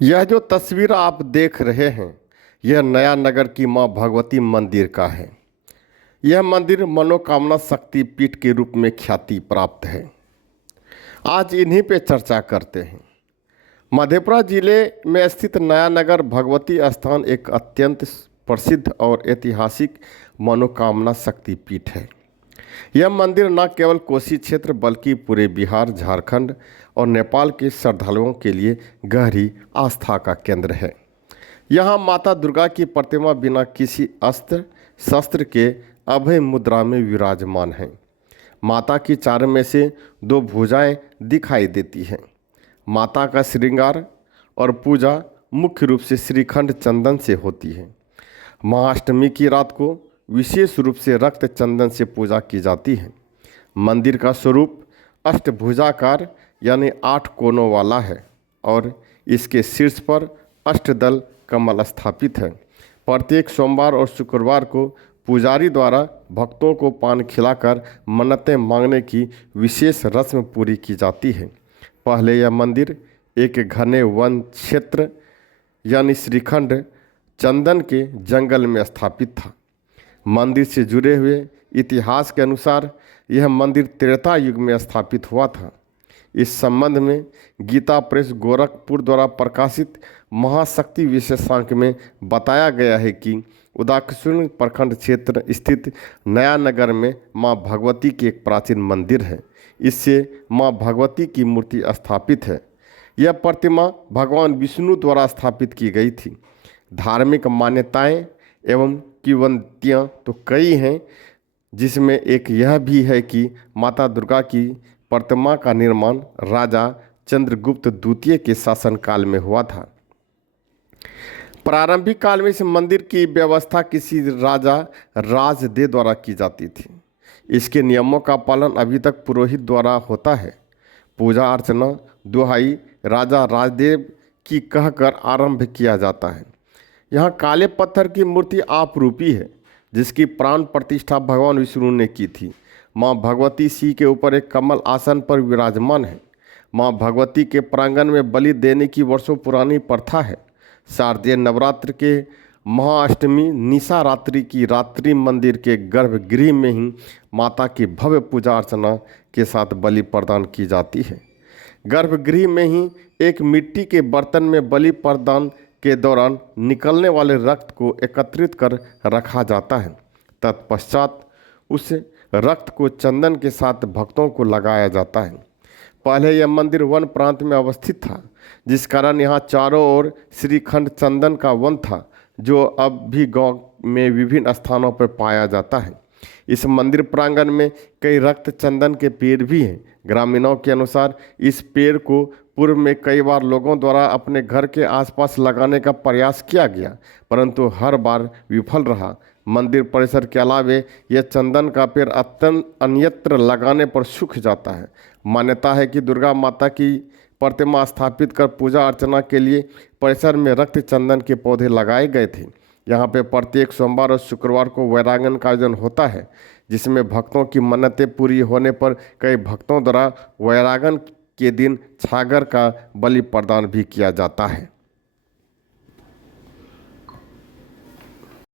यह जो तस्वीर आप देख रहे हैं यह नया नगर की मां भगवती मंदिर का है। यह मंदिर मनोकामना शक्ति पीठ के रूप में ख्याति प्राप्त है। आज इन्हीं पे चर्चा करते हैं। मधेपुरा जिले में स्थित नया नगर भगवती स्थान एक अत्यंत प्रसिद्ध और ऐतिहासिक मनोकामना शक्ति पीठ है। यह मंदिर न केवल कोसी क्षेत्र बल्कि पूरे बिहार, झारखंड और नेपाल के श्रद्धालुओं के लिए गहरी आस्था का केंद्र है। यहाँ माता दुर्गा की प्रतिमा बिना किसी अस्त्र शस्त्र के अभय मुद्रा में विराजमान है। माता की चारों में से दो भुजाएं दिखाई देती हैं। माता का श्रृंगार और पूजा मुख्य रूप से श्रीखंड चंदन से होती है। महाअष्टमी की रात को विशेष रूप से रक्त चंदन से पूजा की जाती है। मंदिर का स्वरूप अष्टभुजाकार यानी 8 कोनों वाला है और इसके शीर्ष पर अष्टदल कमल स्थापित है। प्रत्येक सोमवार और शुक्रवार को पुजारी द्वारा भक्तों को पान खिलाकर मन्नतें मांगने की विशेष रस्म पूरी की जाती है। पहले यह मंदिर एक घने वन क्षेत्र यानी श्रीखंड चंदन के जंगल में स्थापित था। मंदिर से जुड़े हुए इतिहास के अनुसार यह मंदिर त्रेता युग में स्थापित हुआ था। इस संबंध में गीता प्रेस गोरखपुर द्वारा प्रकाशित महाशक्ति विशेषांक में बताया गया है कि उदाकिशुर प्रखंड क्षेत्र स्थित नया नगर में मां भगवती की एक प्राचीन मंदिर है। इससे मां भगवती की मूर्ति स्थापित है। यह प्रतिमा भगवान विष्णु द्वारा स्थापित की गई थी। धार्मिक मान्यताएं एवं किंवदंतियाँ तो कई हैं, जिसमें एक यह भी है कि माता दुर्गा की प्रतिमा का निर्माण राजा चंद्रगुप्त द्वितीय के शासनकाल में हुआ था। प्रारंभिक काल में इस मंदिर की व्यवस्था किसी राजा राजदेव द्वारा की जाती थी। इसके नियमों का पालन अभी तक पुरोहित द्वारा होता है। पूजा अर्चना दुहाई राजा राजदेव की कहकर आरंभ किया जाता है। यहाँ काले पत्थर की मूर्ति आपरूपी है, जिसकी प्राण प्रतिष्ठा भगवान विष्णु ने की थी। माँ भगवती सिंह के ऊपर एक कमल आसन पर विराजमान है। माँ भगवती के प्रांगण में बलि देने की वर्षों पुरानी प्रथा है। शारदीय नवरात्र के महाअष्टमी निशा रात्रि की रात्रि मंदिर के गर्भगृह में ही माता की भव्य पूजा अर्चना के साथ बलि प्रदान की जाती है। गर्भगृह में ही एक मिट्टी के बर्तन में बलि प्रदान के दौरान निकलने वाले रक्त को एकत्रित कर रखा जाता है। तत्पश्चात उस रक्त को चंदन के साथ भक्तों को लगाया जाता है। पहले यह मंदिर वन प्रांत में अवस्थित था, जिस कारण यहाँ चारों ओर श्रीखंड चंदन का वन था, जो अब भी गांव में विभिन्न स्थानों पर पाया जाता है। इस मंदिर प्रांगण में कई रक्त चंदन के पेड़ भी हैं। ग्रामीणों के अनुसार इस पेड़ को पूर्व में कई बार लोगों द्वारा अपने घर के आसपास लगाने का प्रयास किया गया, परंतु हर बार विफल रहा। मंदिर परिसर के अलावे यह चंदन का पेड़ अत्यंत अन्यत्र लगाने पर सूख जाता है। मान्यता है कि दुर्गा माता की प्रतिमा स्थापित कर पूजा अर्चना के लिए परिसर में रक्त चंदन के पौधे लगाए गए थे। यहाँ पे प्रत्येक सोमवार और शुक्रवार को वैरागन का आयोजन होता है, जिसमें भक्तों की मन्नतें पूरी होने पर कई भक्तों द्वारा वैरागन के दिन छागर का बलि प्रदान भी किया जाता है।